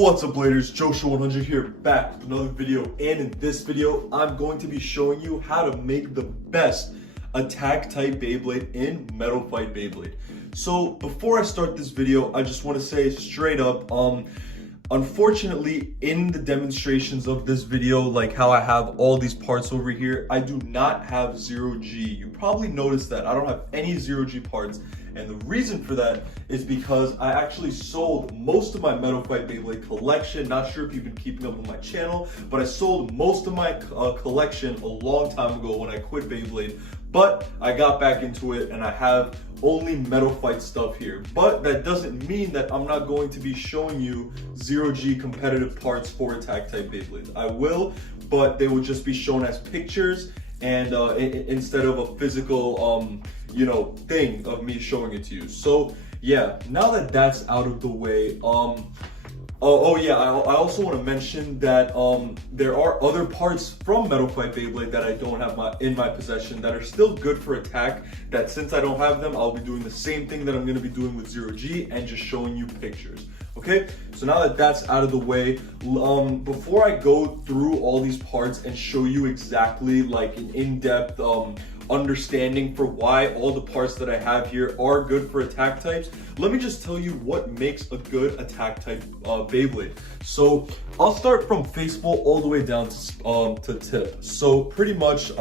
What's up, bladers? Joshua100 here, back with another video, and in this video I'm going to be showing you how to make the best attack type Beyblade in Metal Fight Beyblade. So before I start this video, I just want to say straight up, unfortunately in the demonstrations of this video, like how I have all these parts over here, I do not have 0G. You probably noticed that I don't have any 0G parts. And the reason for that is because I actually sold most of my Metal Fight Beyblade collection. Not sure if you've been keeping up with my channel, but I sold most of my collection a long time ago when I quit Beyblade. But I got back into it and I have only Metal Fight stuff here. But that doesn't mean that I'm not going to be showing you 0G competitive parts for attack type Beyblades. I will, but they will just be shown as pictures and instead of a physical thing of me showing it to you. So yeah, now that that's out of the way, I also want to mention that there are other parts from Metal Fight Beyblade that I don't have in my possession that are still good for attack, that since I don't have them, I'll be doing the same thing that I'm going to be doing with 0G and just showing you pictures. Okay, so now that that's out of the way, before I go through all these parts and show you exactly like an in-depth understanding for why all the parts that I have here are good for attack types, let me just tell you what makes a good attack type Beyblade. So I'll start from Facebolt all the way down to tip. So pretty much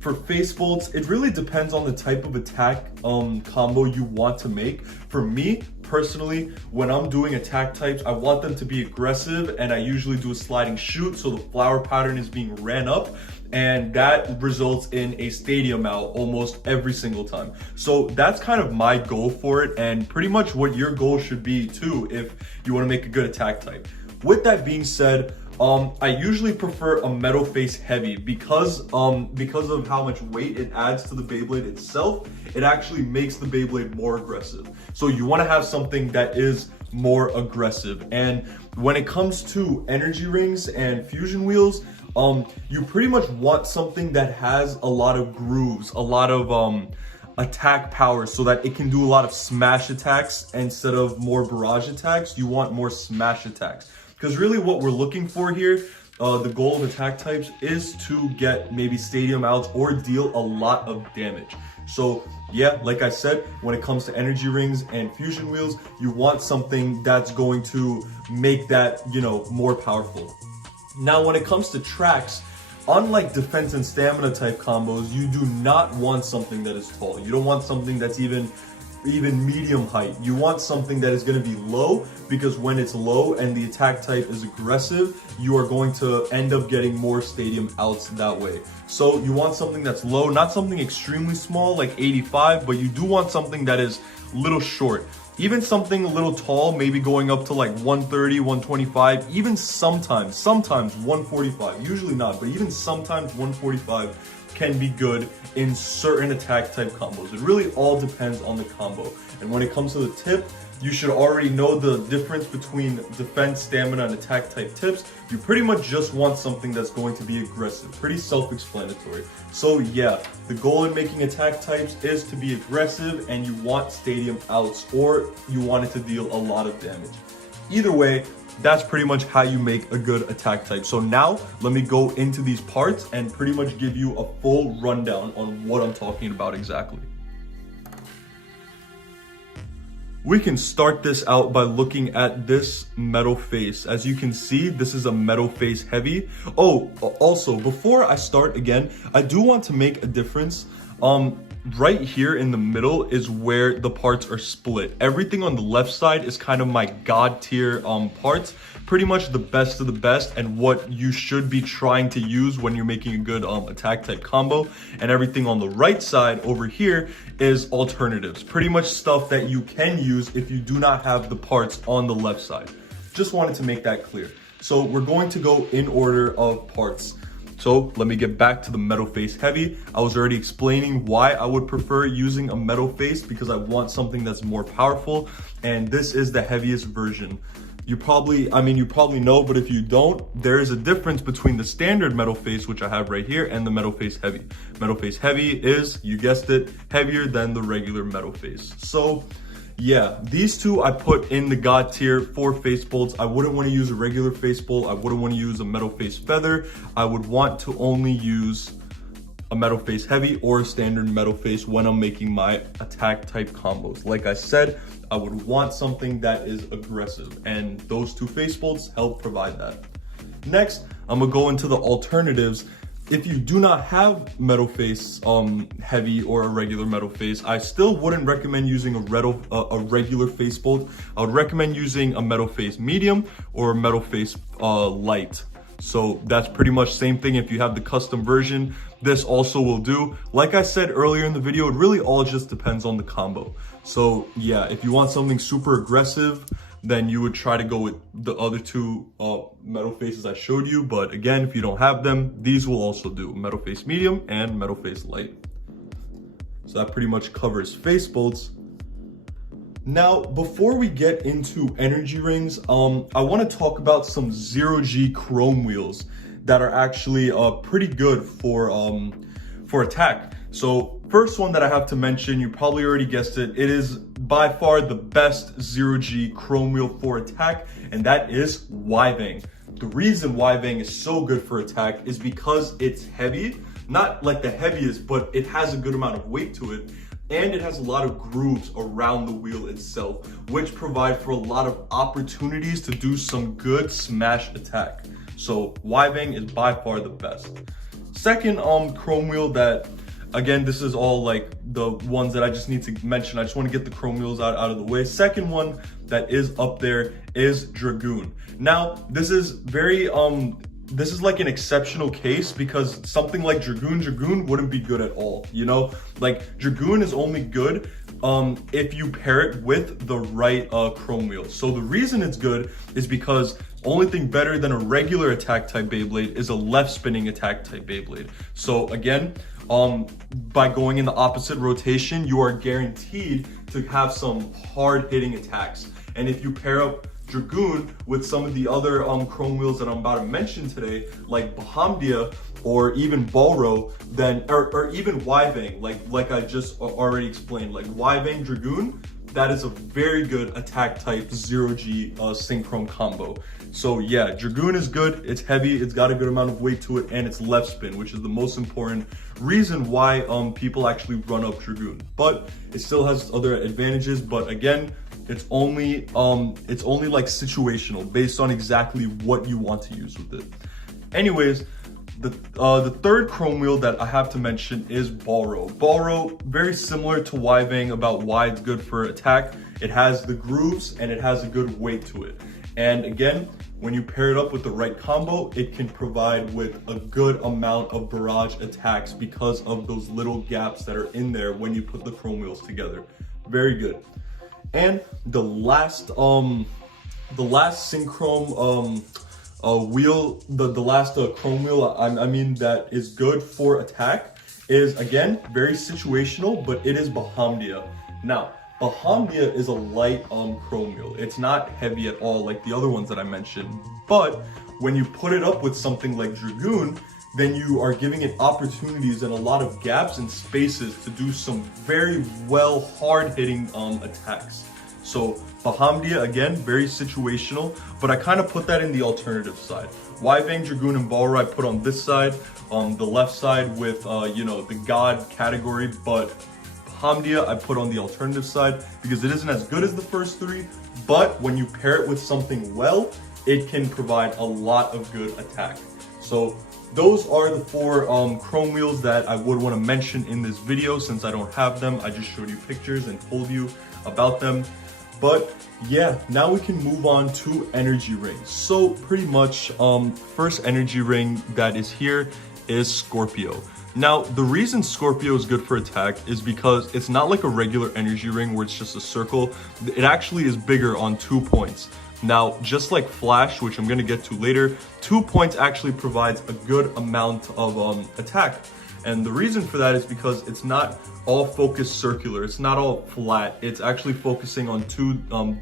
for Facebolts, it really depends on the type of attack combo you want to make. For me personally, when I'm doing attack types, I want them to be aggressive, and I usually do a sliding shoot, so the flower pattern is being ran up, and that results in a stadium out almost every single time. So that's kind of my goal for it, and pretty much what your goal should be too if you want to make a good attack type. With that being said, I usually prefer a metal face heavy because of how much weight it adds to the Beyblade itself. It actually makes the Beyblade more aggressive. So you want to have something that is more aggressive. And when it comes to energy rings and fusion wheels, you pretty much want something that has a lot of grooves, a lot of attack power, so that it can do a lot of smash attacks instead of more barrage attacks. You want more smash attacks. Because really what we're looking for here, the goal of attack types is to get maybe stadium outs or deal a lot of damage. So yeah, like I said, when it comes to energy rings and fusion wheels, you want something that's going to make that, more powerful. Now, when it comes to tracks, unlike defense and stamina type combos, you do not want something that is tall. You don't want something that's even medium height. You want something that is going to be low, because when it's low and the attack type is aggressive, you are going to end up getting more stadium outs that way. So you want something that's low, not something extremely small like 85, but you do want something that is a little short. Even something a little tall, maybe going up to like 130, 125, even sometimes 145, usually not, but even sometimes 145 can be good in certain attack type combos. It really all depends on the combo. And when it comes to the tip, you should already know the difference between defense, stamina, and attack type tips. You pretty much just want something that's going to be aggressive. Pretty self-explanatory. So yeah, the goal in making attack types is to be aggressive, and you want stadium outs, or you want it to deal a lot of damage. Either way, that's pretty much how you make a good attack type. So now let me go into these parts and pretty much give you a full rundown on what I'm talking about exactly. We can start this out by looking at this metal face. As you can see, this is a metal face heavy. Oh, also, before I start again, I do want to make a difference. Right here in the middle is where the parts are split. Everything on the left side is kind of my god tier parts, pretty much the best of the best and what you should be trying to use when you're making a good attack type combo. And everything on the right side over here is alternatives, pretty much stuff that you can use if you do not have the parts on the left side. Just wanted to make that clear. So we're going to go in order of parts. So let me get back to the metal face heavy. I was already explaining why I would prefer using a metal face, because I want something that's more powerful, and this is the heaviest version. You probably know, but if you don't, there is a difference between the standard metal face, which I have right here, and the metal face heavy. Metal face heavy is, you guessed it, heavier than the regular metal face. So yeah, these two I put in the God tier for Facebolts. I wouldn't want to use a regular Facebolt. I wouldn't want to use a metal face feather. I would want to only use a metal face heavy or a standard metal face when I'm making my attack type combos. Like I said, I would want something that is aggressive, and those two Facebolts help provide that. Next, I'm gonna go into the alternatives. If you do not have metal face heavy or a regular metal face, I still wouldn't recommend using a regular Facebolt. I would recommend using a metal face medium or a metal face light. So that's pretty much same thing. If you have the custom version, this also will do. Like I said earlier in the video, it really all just depends on the combo. So yeah, if you want something super aggressive, then you would try to go with the other two metal faces I showed you. But again, if you don't have them, these will also do, metal face medium and metal face light. So that pretty much covers Facebolts. Now, before we get into energy rings, I want to talk about some 0G chrome wheels that are actually pretty good for attack. So first one that I have to mention, you probably already guessed it, it is by far the best 0G chrome wheel for attack, and that is Y-Bang. The reason Y-Bang is so good for attack is because it's heavy, not like the heaviest, but it has a good amount of weight to it. And it has a lot of grooves around the wheel itself, which provide for a lot of opportunities to do some good smash attack. So Y-Bang is by far the best. Second chrome wheel that, again, this is all like the ones that I just need to mention. I just want to get the chrome wheels out of the way. Second one that is up there is Dragoon. Now, this is very, this is like an exceptional case because something like Dragoon wouldn't be good at all, you know? Like Dragoon is only good if you pair it with the right chrome wheel. So the reason it's good is because only thing better than a regular attack type Beyblade is a left spinning attack type Beyblade. So again, by going in the opposite rotation, you are guaranteed to have some hard hitting attacks. And if you pair up Dragoon with some of the other chrome wheels that I'm about to mention today, like Bahamdia or even Balro, then or even Y-Bang, like I just already explained, like Y-Bang Dragoon, that is a very good attack type 0G synchron combo. So yeah, Dragoon is good, it's heavy, it's got a good amount of weight to it, and it's left spin, which is the most important reason why people actually run up Dragoon. But it still has other advantages, but again, it's only like situational based on exactly what you want to use with it. Anyways, the third chrome wheel that I have to mention is Balro. Balro, very similar to Y-Bang about why it's good for attack. It has the grooves and it has a good weight to it. And again, when you pair it up with the right combo, it can provide with a good amount of barrage attacks because of those little gaps that are in there when you put the chrome wheels together. Very good. And the last synchrome wheel, the last chrome wheel, I mean, that is good for attack is, again, very situational, but it is Bahamdia. Now, Bahamdia is a light chrome wheel. It's not heavy at all like the other ones that I mentioned, but when you put it up with something like Dragoon, then you are giving it opportunities and a lot of gaps and spaces to do some very well hard-hitting attacks. So Bahamdia, again, very situational, but I kind of put that in the alternative side. Y-Bang, Dragoon, and Balro I put on this side, on the left side with, you know, the God category, but Bahamdia I put on the alternative side because it isn't as good as the first three, but when you pair it with something well, it can provide a lot of good attack. So those are the four chrome wheels that I would want to mention in this video. Since I don't have them, I just showed you pictures and told you about them. But yeah, now we can move on to energy rings. So pretty much, first energy ring that is here is Scorpio. Now, the reason Scorpio is good for attack is because it's not like a regular energy ring where it's just a circle. It actually is bigger on 2 points. Now, just like Flash, which I'm going to get to later, 2 points actually provides a good amount of attack. And the reason for that is because it's not all focused circular, it's not all flat, it's actually focusing on two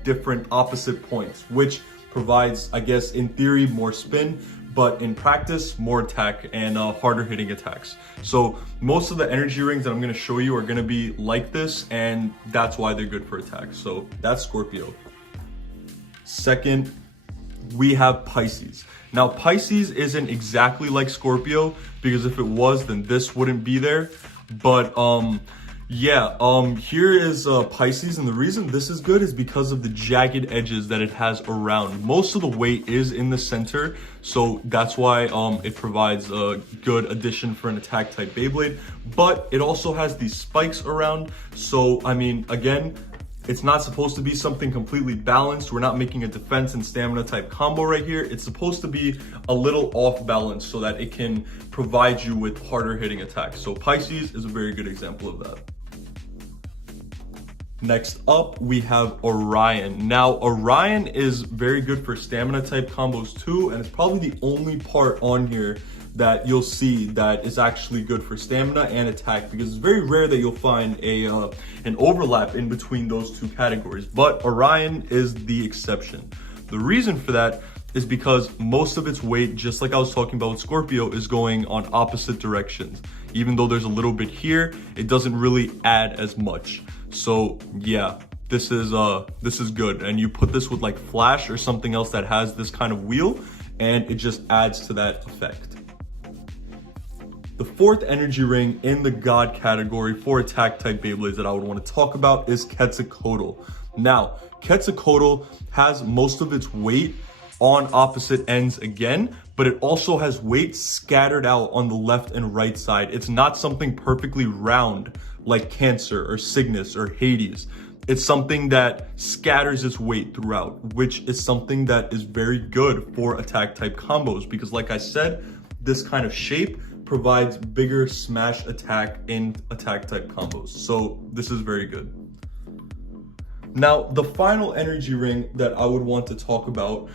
different opposite points, which provides, I guess, in theory, more spin, but in practice, more attack and harder hitting attacks. So most of the energy rings that I'm gonna show you are gonna be like this, and that's why they're good for attack. So that's Scorpio. Second, we have Pisces. Now, Pisces isn't exactly like Scorpio, because if it was, then this wouldn't be there. But here is Pisces, and the reason this is good is because of the jagged edges that it has around. Most of the weight is in the center, so that's why it provides a good addition for an attack type Beyblade. But it also has these spikes around, so I mean, again, it's not supposed to be something completely balanced. We're not making a defense and stamina type combo right here. It's supposed to be a little off balance so that it can provide you with harder hitting attacks. So Pisces is a very good example of that. Next up, we have Orion. Now, Orion is very good for stamina type combos too, and it's probably the only part on here that you'll see that is actually good for stamina and attack, because it's very rare that you'll find an overlap in between those two categories. But Orion is the exception. The reason for that is because most of its weight, just like I was talking about with Scorpio, is going on opposite directions. Even though there's a little bit here, it doesn't really add as much. So yeah, this is good. And you put this with like Flash or something else that has this kind of wheel, and it just adds to that effect. The fourth energy ring in the God category for attack type Beyblades that I would want to talk about is Quetzalcoatl. Now, Quetzalcoatl has most of its weight on opposite ends again, but it also has weight scattered out on the left and right side. It's not something perfectly round like Cancer or Cygnus or Hades. It's something that scatters its weight throughout, which is something that is very good for attack type combos, because like I said, this kind of shape provides bigger smash attack in attack type combos. So this is very good. Now, the final energy ring that I would want to talk about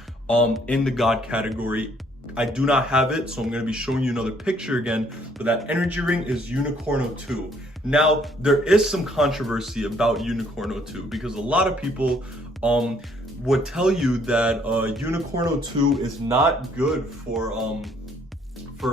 in the God category, I do not have it, so I'm going to be showing you another picture again, but that energy ring is Unicorno 2. Now, there is some controversy about Unicorno 2, because a lot of people would tell you that Unicorno 2 is not good for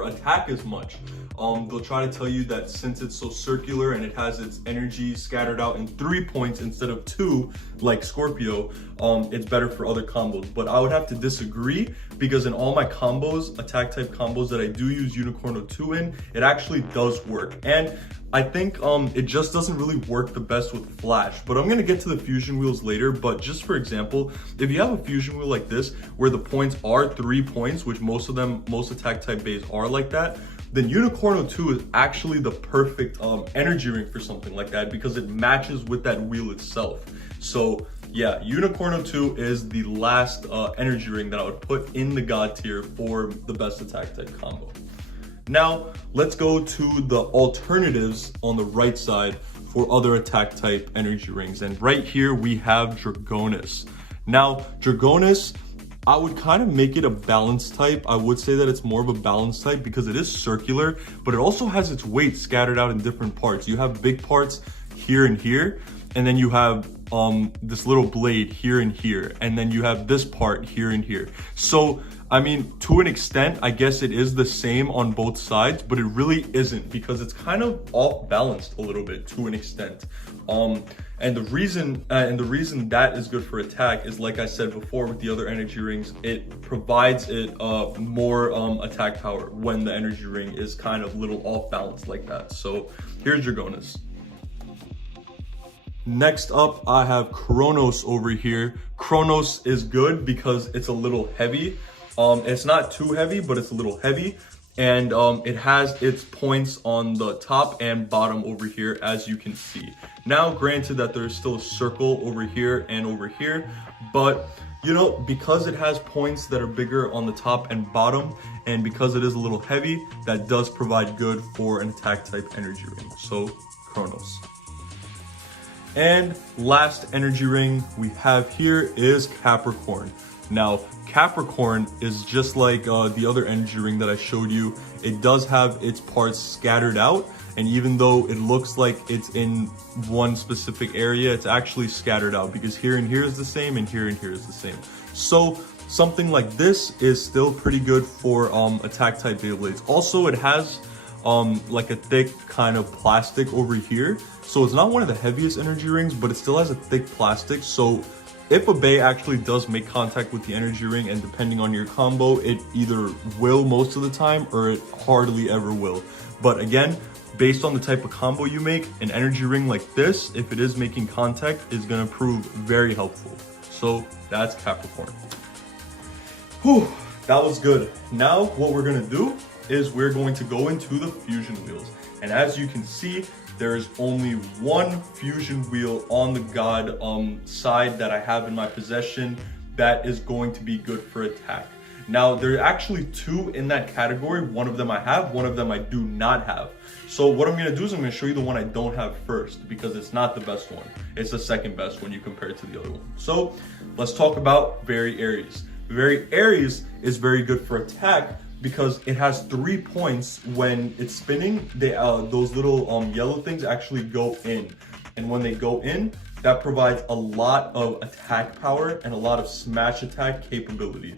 attack as much. They'll try to tell you that since it's so circular and it has its energy scattered out in 3 points instead of 2 like Scorpio, it's better for other combos. But I would have to disagree, because in all my combos, attack type combos that I do use Unicorno 2 in, it actually does work. And I think it just doesn't really work the best with Flash. But I'm gonna get to the fusion wheels later. But just for example, if you have a fusion wheel like this, where the points are 3 points, which most attack type bays are like that, then Unicorno 2 is actually the perfect energy ring for something like that, because it matches with that wheel itself. So yeah, Unicorno 2 is the last energy ring that I would put in the God tier for the best attack type combo. Now, let's go to the alternatives on the right side for other attack type energy rings. And right here we have Dragonis. Now, Dragonis, I would kind of make it a balanced type. I would say that it's more of a balanced type because it is circular, but it also has its weight scattered out in different parts. You have big parts here and here, and then you have this little blade here and here, and then you have this part here and here. So, I mean, to an extent, I guess it is the same on both sides, but it really isn't, because it's kind of off balanced a little bit to an extent. And the reason that is good for attack is, like I said before with the other energy rings, it provides it more attack power when the energy ring is kind of little off balance like that. So here's Dragonis. Next up, I have Kronos over here. Kronos is good because it's a little heavy. It's not too heavy, but it's a little heavy. And it has its points on the top and bottom over here, as you can see. Now, granted that there's still a circle over here and over here, but you know, because it has points that are bigger on the top and bottom, and because it is a little heavy, that does provide good for an attack type energy ring. So, Kronos. And last energy ring we have here is Capricorn. Now, Capricorn is just like the other energy ring that I showed you. It does have its parts scattered out, and even though it looks like it's in one specific area, it's actually scattered out, because here and here is the same and here is the same. So something like this is still pretty good for attack type Beyblades. Also, it has like a thick kind of plastic over here, so it's not one of the heaviest energy rings, but it still has a thick plastic. So if a Bey actually does make contact with the energy ring, and depending on your combo, it either will most of the time or it hardly ever will. But again, based on the type of combo you make, an energy ring like this, if it is making contact, is going to prove very helpful. So that's Capricorn. Whew, that was good. Now what we're going to do is we're going to go into the fusion wheels. And as you can see, there is only one fusion wheel on the God side that I have in my possession that is going to be good for attack. Now, there are actually two in that category. One of them I have, one of them I do not have. So what I'm gonna do is I'm gonna show you the one I don't have first, because it's not the best one. It's the second best when you compare it to the other one. So let's talk about Very Aries. Very Aries is very good for attack because it has 3 points. When it's spinning, those little yellow things actually go in. And when they go in, that provides a lot of attack power and a lot of smash attack capability.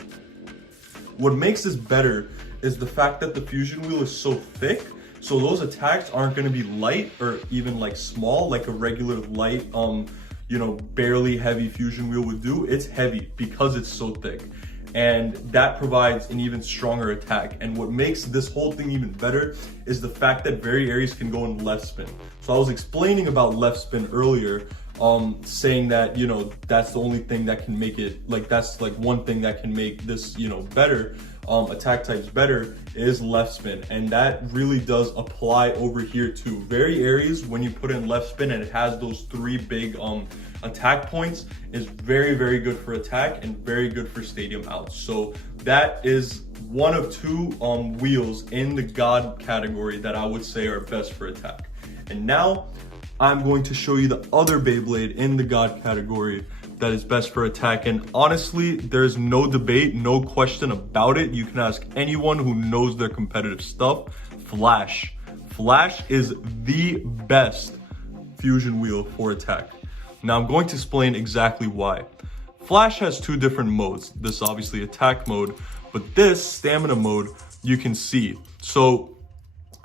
What makes this better is the fact that the fusion wheel is so thick, so those attacks aren't going to be light or even like small like a regular light, barely heavy fusion wheel would do. It's heavy because it's so thick. And that provides an even stronger attack. And what makes this whole thing even better is the fact that Very Aries can go in left spin. So I was explaining about left spin earlier, saying that, that's the only thing that can make it, that's one thing that can make this, better, attack types better, is left spin. And that really does apply over here too. Very Aries, when you put in left spin and it has those 3 big attack points, is very, very good for attack and very good for stadium outs. So that is one of 2 wheels in the God category that I would say are best for attack. And now I'm going to show you the other Beyblade in the God category that is best for attack. And honestly, there's no debate, no question about it. You can ask anyone who knows their competitive stuff. Flash. Flash is the best fusion wheel for attack. Now I'm going to explain exactly why. Flash has 2 different modes. This obviously attack mode, but this stamina mode you can see. So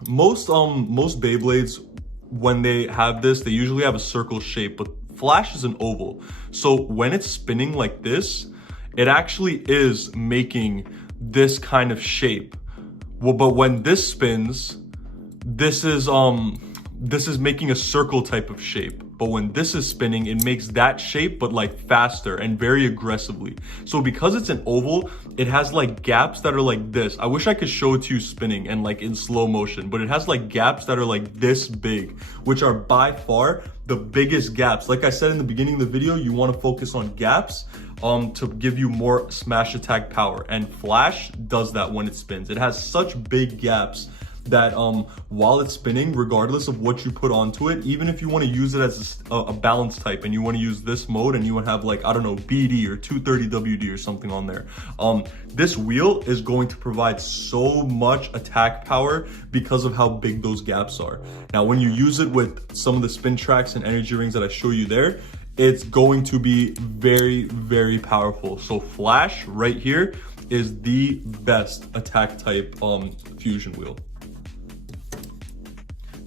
most Beyblades, when they have this, they usually have a circle shape, but Flash is an oval. So when it's spinning like this, it actually is making this kind of shape. Well, but when this spins, this is making a circle type of shape. But when this is spinning, it makes that shape, but faster and very aggressively. So because it's an oval, it has gaps that are like this. I wish I could show it to you spinning and in slow motion, but it has gaps that are this big, which are by far the biggest gaps. Like I said in the beginning of the video, you want to focus on gaps to give you more smash attack power. And Flash does that when it spins. It has such big gaps that while it's spinning, regardless of what you put onto it, even if you want to use it as a balance type and you want to use this mode and you want to have I don't know, BD or 230 WD or something on there, this wheel is going to provide so much attack power because of how big those gaps are. Now when you use it with some of the spin tracks and energy rings that I show you there, it's going to be very, very powerful. So Flash right here is the best attack type fusion wheel.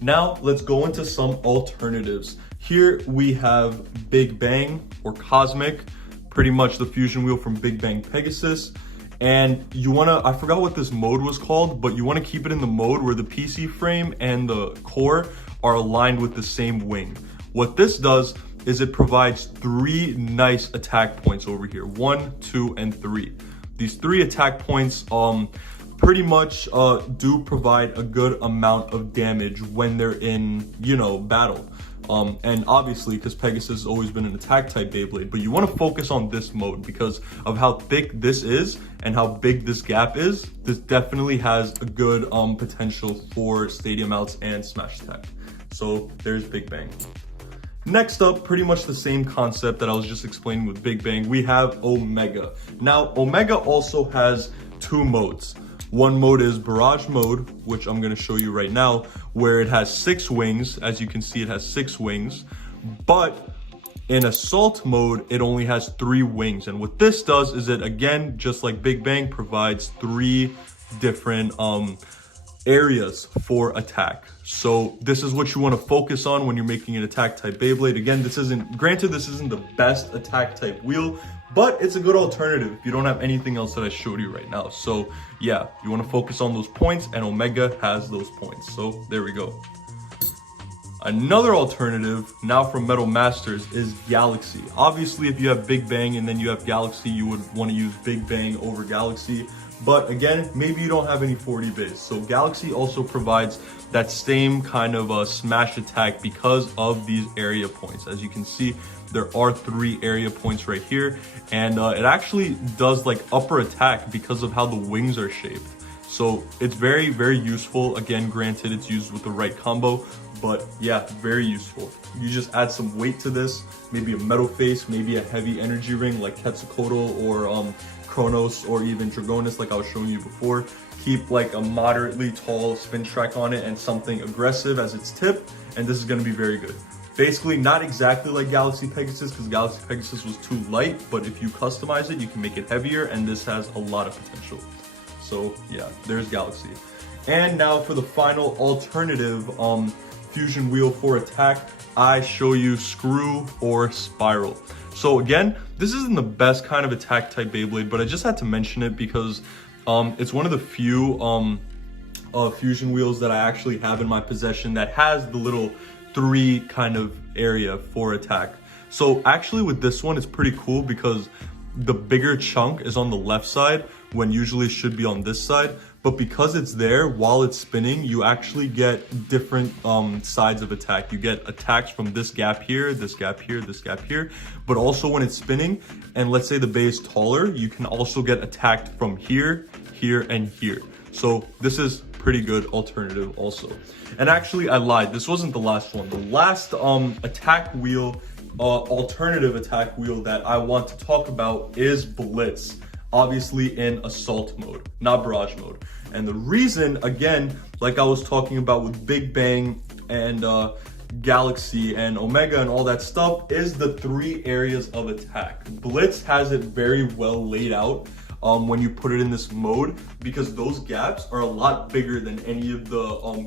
Now let's go into some alternatives. Here we have Big Bang or Cosmic, pretty much the fusion wheel from Big Bang Pegasus. And you wanna, I forgot what this mode was called, but you wanna keep it in the mode where the PC frame and the core are aligned with the same wing. What this does is it provides 3 nice attack points over here, 1, 2, and 3. These 3 attack points pretty much do provide a good amount of damage when they're in, battle. And obviously, because Pegasus has always been an attack type Beyblade, but you want to focus on this mode because of how thick this is and how big this gap is. This definitely has a good potential for stadium outs and smash attack. So there's Big Bang. Next up, pretty much the same concept that I was just explaining with Big Bang, we have Omega. Now, Omega also has 2 modes. One mode is Barrage mode, which I'm going to show you right now, where it has 6 wings. As you can see, it has 6 wings. But In assault mode, it only has 3 wings. And what this does is it, again, just like Big Bang, provides 3 different areas for attack. So this is what you want to focus on when you're making an attack type Beyblade. Again, this isn't the best attack type wheel, but it's a good alternative if you don't have anything else that I showed you right now. So yeah, you want to focus on those points, and Omega has those points. So there we go. Another alternative now from Metal Masters is Galaxy. Obviously, if you have Big Bang and then you have Galaxy, you would want to use Big Bang over Galaxy. But again, maybe you don't have any 40 bays. So Galaxy also provides that same kind of smash attack because of these area points. As you can see, there are 3 area points right here. And it actually does like upper attack because of how the wings are shaped. So it's very, very useful. Again, granted, it's used with the right combo, but yeah, very useful. You just add some weight to this, maybe a metal face, maybe a heavy energy ring like Quetzalcoatl or Kronos or even Dragonis like I was showing you before. Keep like a moderately tall spin track on it and something aggressive as its tip, and this is gonna be very good. Basically, not exactly like Galaxy Pegasus because Galaxy Pegasus was too light, but if you customize it, you can make it heavier, and this has a lot of potential. So yeah, there's Galaxy. And now for the final alternative fusion wheel for attack, I show you Screw or Spiral. So again, this isn't the best kind of attack type Beyblade, but I just had to mention it because it's one of the few fusion wheels that I actually have in my possession that has the little 3 kind of area for attack. So actually with this one, it's pretty cool because the bigger chunk is on the left side when usually it should be on this side. But because it's there while it's spinning, you actually get different sides of attack. You get attacks from this gap here, this gap here, this gap here. But also when it's spinning, and let's say the bay is taller, you can also get attacked from here, here, and here. So this is pretty good alternative also. And actually I lied, this wasn't the last one. The last attack wheel, alternative attack wheel that I want to talk about is Blitz. Obviously in assault mode, not barrage mode. And the reason, again, like I was talking about with Big Bang and Galaxy and Omega and all that stuff, is the 3 areas of attack. Blitz has it very well laid out when you put it in this mode, because those gaps are a lot bigger than any of the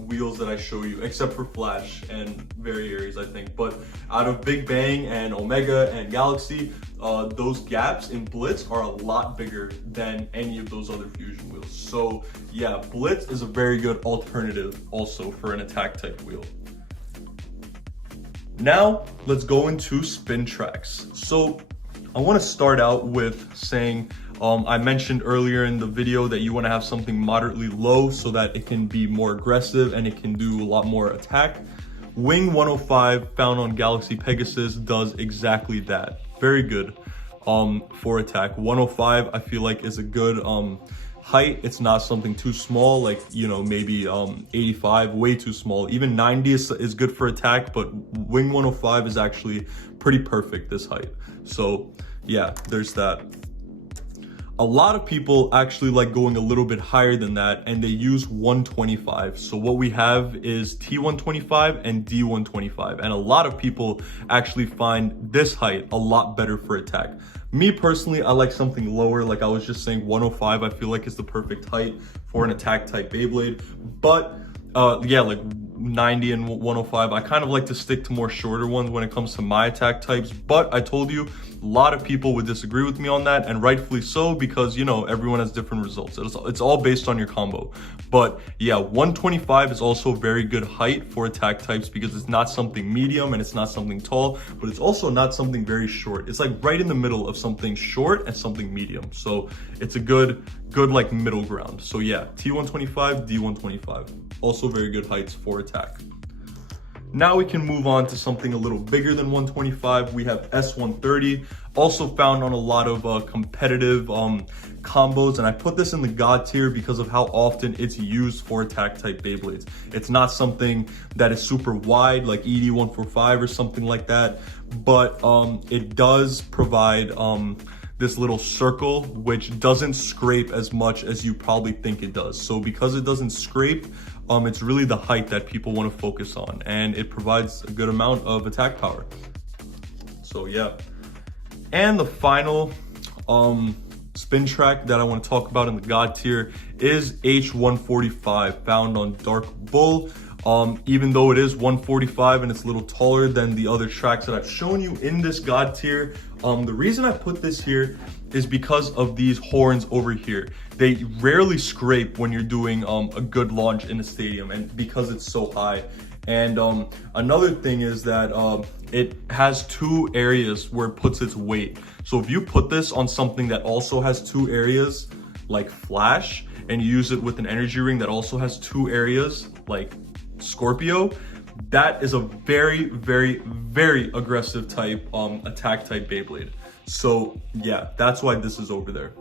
wheels that I show you, except for Flash and Very Aries, I think. But out of Big Bang and Omega and Galaxy, those gaps in Blitz are a lot bigger than any of those other fusion wheels. So yeah, Blitz is a very good alternative also for an attack type wheel. Now let's go into spin tracks. So I want to start out with saying, I mentioned earlier in the video that you want to have something moderately low so that it can be more aggressive and it can do a lot more attack. Wing 105 found on Galaxy Pegasus does exactly that. Very good for attack. 105 I feel like is a good height. It's not something too small, like, you know, maybe 85, way too small. Even 90 is good for attack, but Wing 105 is actually pretty perfect, this height. So yeah, there's that. A lot of people actually like going a little bit higher than that, and they use 125. So what we have is T125 and D125, and a lot of people actually find this height a lot better for attack. Me personally, I like something lower. Like I was just saying, 105 I feel like is the perfect height for an attack type Beyblade. But yeah, like 90 and 105, I kind of like to stick to more shorter ones when it comes to my attack types. But I told you, a lot of people would disagree with me on that, and rightfully so, because, you know, everyone has different results. It's all based on your combo. But yeah, 125 is also a very good height for attack types because it's not something medium and it's not something tall, but it's also not something very short. It's like right in the middle of something short and something medium. So it's a good like middle ground. So yeah, T125, D125, also very good heights for attack. Now we can move on to something a little bigger than 125. We have S130, also found on a lot of competitive combos, and I put this in the God tier because of how often it's used for attack type Beyblades. It's not something that is super wide like ED145 or something like that, but it does provide this little circle, which doesn't scrape as much as you probably think it does. So because it doesn't scrape, it's really the height that people want to focus on, and it provides a good amount of attack power. So yeah. And the final spin track that I want to talk about in the God tier is H145, found on Dark Bull. Even though it is 145 and it's a little taller than the other tracks that I've shown you in this God tier, the reason I put this here is because of these horns over here. They rarely scrape when you're doing a good launch in a stadium, and because it's so high. And another thing is that it has two areas where it puts its weight. So if you put this on something that also has two areas, like Flash, and you use it with an energy ring that also has two areas, like Scorpio, that is a very, very, very aggressive type, attack type Beyblade. So yeah, that's why this is over there.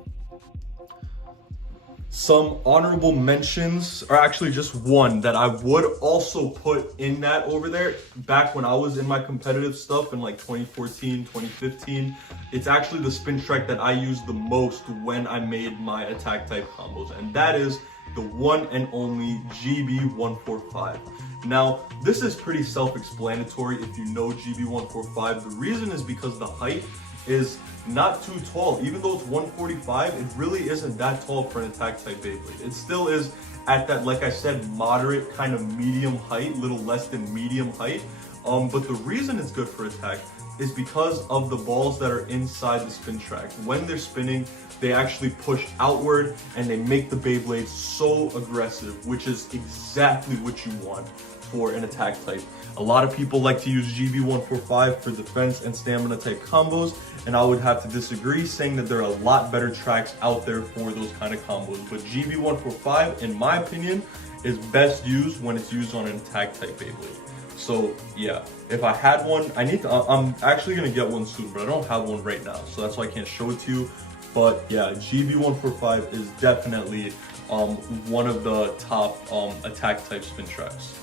Some honorable mentions, or actually just one that I would also put in that over there back when I was in my competitive stuff in like 2014, 2015. It's actually the spin track that I used the most when I made my attack type combos, and that is the one and only GB145. Now, this is pretty self-explanatory if you know GB145. The reason is because the height is not too tall. Even though it's 145, it really isn't that tall for an attack type Beyblade. It still is at that, like I said, moderate kind of medium height, little less than medium height. But the reason it's good for attack is because of the balls that are inside the spin track. When they're spinning, they actually push outward and they make the Beyblade so aggressive, which is exactly what you want for an attack type. A lot of people like to use GB145 for defense and stamina type combos, and I would have to disagree, saying that there are a lot better tracks out there for those kind of combos. But GB145, in my opinion, is best used when it's used on an attack type Beyblade. So yeah, if I had one, I'm actually gonna get one soon, but I don't have one right now, so that's why I can't show it to you. But yeah, GB145 is definitely one of the top attack type spin tracks.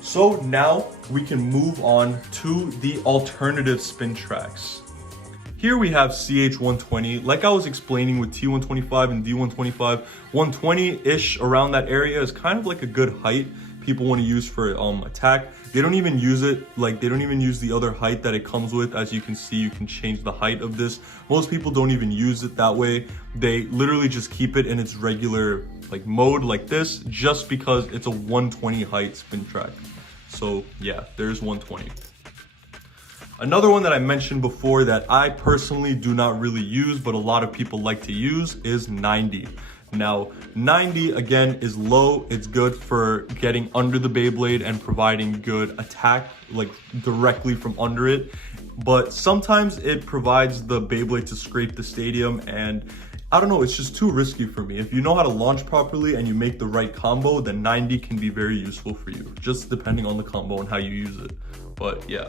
So now we can move on to the alternative spin tracks. Here we have CH120. Like I was explaining with T125 and D125, 120-ish around that area is kind of like a good height people want to use for attack. They don't even use it, like they don't even use the other height that it comes with. As you can see, you can change the height of this. Most people don't even use it that way. They literally just keep it in its regular like mode like this, just because it's a 120 height spin track. So yeah, there's 120. Another one that I mentioned before that I personally do not really use, but a lot of people like to use, is 90. Now, 90 again is low. It's good for getting under the Beyblade and providing good attack, like directly from under it. But sometimes it provides the Beyblade to scrape the stadium, and I don't know, it's just too risky for me. If you know how to launch properly and you make the right combo, then 90 can be very useful for you, just depending on the combo and how you use it. But yeah.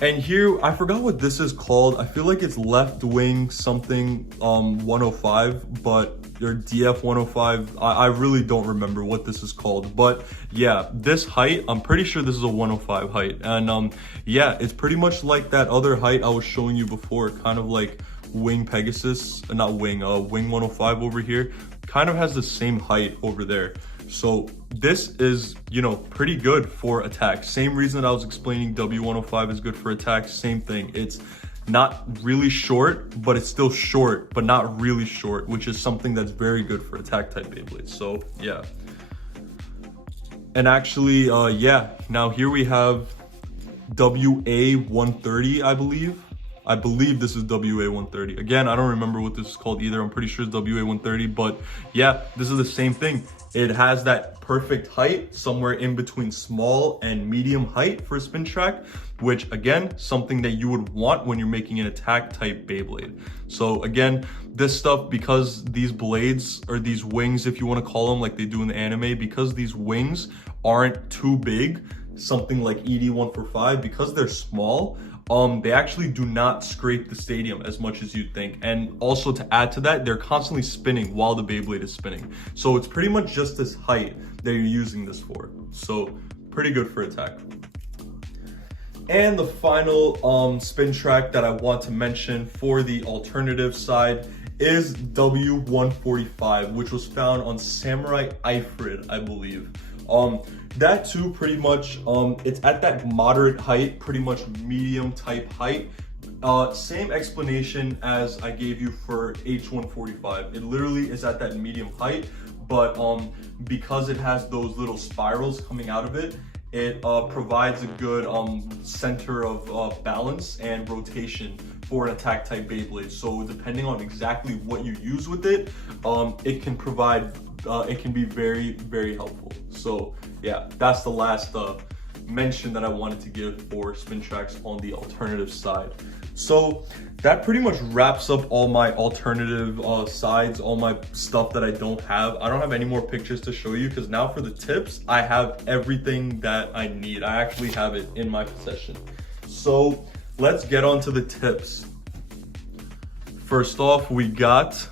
And here, I forgot what this is called. I feel like it's left wing something 105, but or DF 105. I really don't remember what this is called. But yeah, this height, I'm pretty sure this is a 105 height. And yeah, it's pretty much like that other height I was showing you before, kind of like Wing Pegasus, not Wing, Wing 105 over here. Kind of has the same height over there. So this is, you know, pretty good for attack. Same reason that I was explaining W105 is good for attack, same thing. It's not really short, but it's still short, but not really short, which is something that's very good for attack type Beyblades. So yeah. And actually, yeah, now here we have WA130, I believe. I believe this is WA130. Again, I don't remember what this is called either. I'm pretty sure it's WA130, but yeah, this is the same thing. It has that perfect height, somewhere in between small and medium height for a spin track, which again, something that you would want when you're making an attack type Beyblade. So again, this stuff, because these blades, or these wings, if you want to call them like they do in the anime, because these wings aren't too big, something like ED145, because they're small, they actually do not scrape the stadium as much as you'd think. And also to add to that, they're constantly spinning while the Beyblade is spinning. So it's pretty much just this height that you're using this for. So pretty good for attack. And the final spin track that I want to mention for the alternative side is W145, which was found on Samurai Ifrit, I believe. That too, pretty much, it's at that moderate height, pretty much medium type height. Same explanation as I gave you for H145. It literally is at that medium height, but because it has those little spirals coming out of it, it provides a good center of balance and rotation for an attack type Beyblade. So depending on exactly what you use with it, it can provide, it can be very, very helpful. So yeah, that's the last mention that I wanted to give for spin tracks on the alternative side. So that pretty much wraps up all my alternative sides, all my stuff that I don't have. I don't have any more pictures to show you because now for the tips, I have everything that I need. I actually have it in my possession. So let's get on to the tips. First off, we got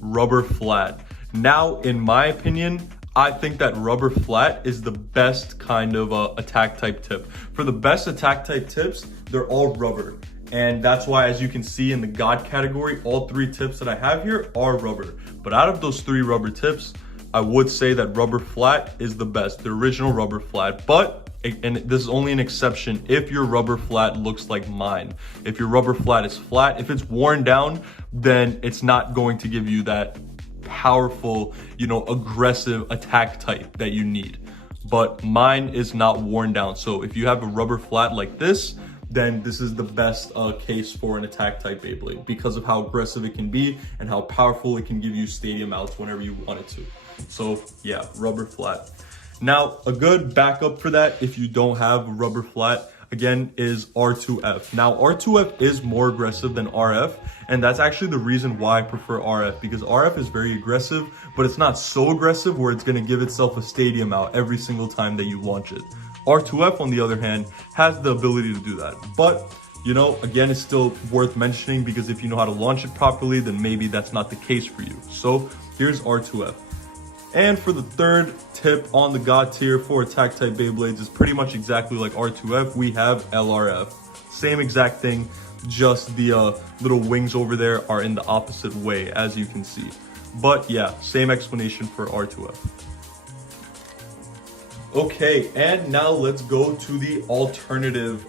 rubber flat. Now, in my opinion, I think that rubber flat is the best kind of attack type tip. For the best attack type tips, they're all rubber. And that's why, as you can see in the God category, all 3 tips that I have here are rubber. But out of those 3 rubber tips, I would say that rubber flat is the best, the original rubber flat. But, and this is only an exception, if your rubber flat looks like mine. If your rubber flat is flat, if it's worn down, then it's not going to give you that powerful, aggressive attack type that you need. But mine is not worn down. So if you have a rubber flat like this, then this is the best case for an attack type Beyblade because of how aggressive it can be and how powerful it can give you stadium outs whenever you want it to. So yeah, rubber flat. Now, a good backup for that, if you don't have a rubber flat, again, is R2F. Now, R2F is more aggressive than RF, and that's actually the reason why I prefer RF, because RF is very aggressive, but it's not so aggressive where it's gonna give itself a stadium out every single time that you launch it. R2F, on the other hand, has the ability to do that. But, again, it's still worth mentioning because if you know how to launch it properly, then maybe that's not the case for you. So here's R2F. And for the third tip on the God tier for attack type Beyblades is pretty much exactly like R2F. We have LRF. Same exact thing, just the little wings over there are in the opposite way, as you can see. But yeah, same explanation for R2F. Okay, and now let's go to the alternative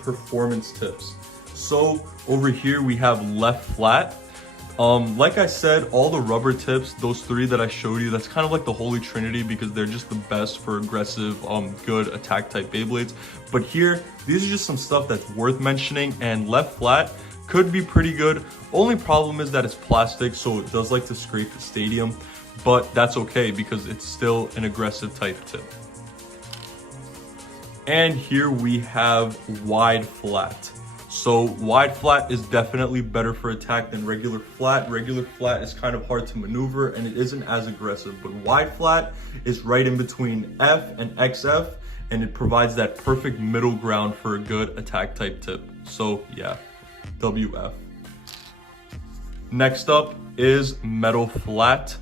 performance tips. So over here we have left flat. Like I said, all the rubber tips, those 3 that I showed you, that's kind of like the holy trinity because they're just the best for aggressive, good attack type Beyblades. But here, these are just some stuff that's worth mentioning, and left flat could be pretty good. Only problem is that it's plastic, so it does like to scrape the stadium, but that's okay because it's still an aggressive type tip. And here we have wide flat. So wide flat is definitely better for attack than regular flat. Regular flat is kind of hard to maneuver and it isn't as aggressive, but wide flat is right in between F and XF, and it provides that perfect middle ground for a good attack type tip. So yeah, WF. Next up is metal flat.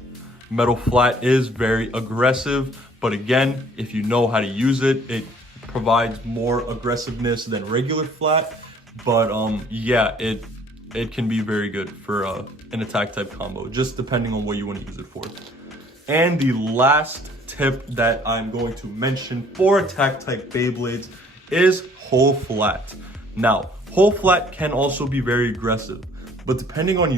Metal flat is very aggressive, but again, if you know how to use it, it provides more aggressiveness than regular flat. But yeah, it can be very good for an attack type combo, just depending on what you want to use it for. And the last tip that I'm going to mention for attack type Beyblades is whole flat. Now, whole flat can also be very aggressive, but depending on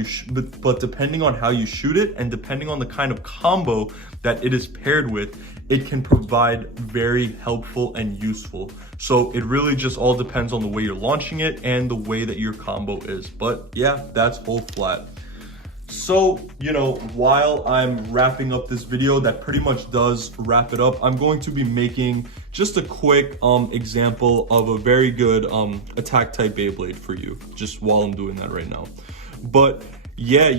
depending on how you shoot it and depending on the kind of combo that it is paired with, it can provide very helpful and useful. So it really just all depends on the way you're launching it and the way that your combo is. But yeah, that's whole flat. So, while I'm wrapping up this video, that pretty much does wrap it up. I'm going to be making just a quick example of a very good attack type Beyblade for you, just while I'm doing that right now. But yeah,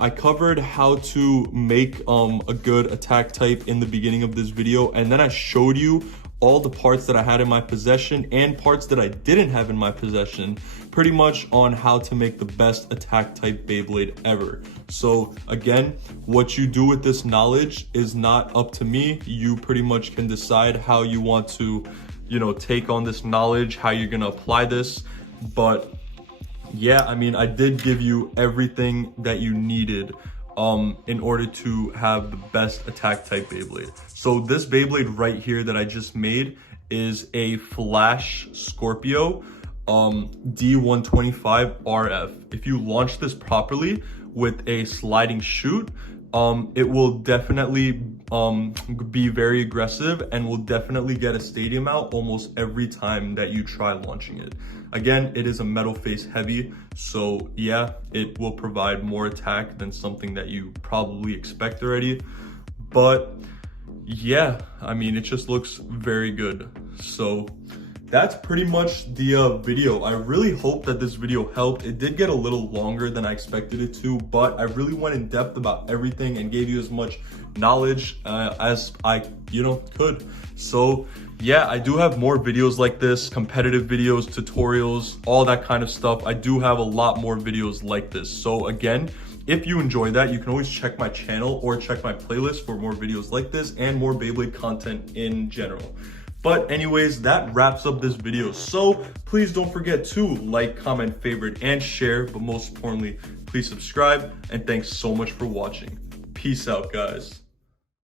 I covered how to make a good attack type in the beginning of this video, and then I showed you all the parts that I had in my possession and parts that I didn't have in my possession, pretty much on how to make the best attack type Beyblade ever. So again, what you do with this knowledge is not up to me. You pretty much can decide how you want to, take on this knowledge, how you're gonna apply this. But yeah, I did give you everything that you needed in order to have the best attack type Beyblade. So this Beyblade right here that I just made is a Flash Scorpio D125 RF. If you launch this properly with a sliding chute, it will definitely be very aggressive and will definitely get a stadium out almost every time that you try launching it. Again, it is a metal face heavy, so yeah, it will provide more attack than something that you probably expect already. But yeah, I mean, it just looks very good. So that's pretty much the video. I really hope that this video helped. It did get a little longer than I expected it to, but I really went in depth about everything and gave you as much knowledge as I could. So yeah, I do have more videos like this, competitive videos, tutorials, all that kind of stuff. I do have a lot more videos like this. So again, if you enjoy that, you can always check my channel or check my playlist for more videos like this and more Beyblade content in general. But anyways, that wraps up this video. So please don't forget to like, comment, favorite, and share. But most importantly, please subscribe. And thanks so much for watching. Peace out, guys.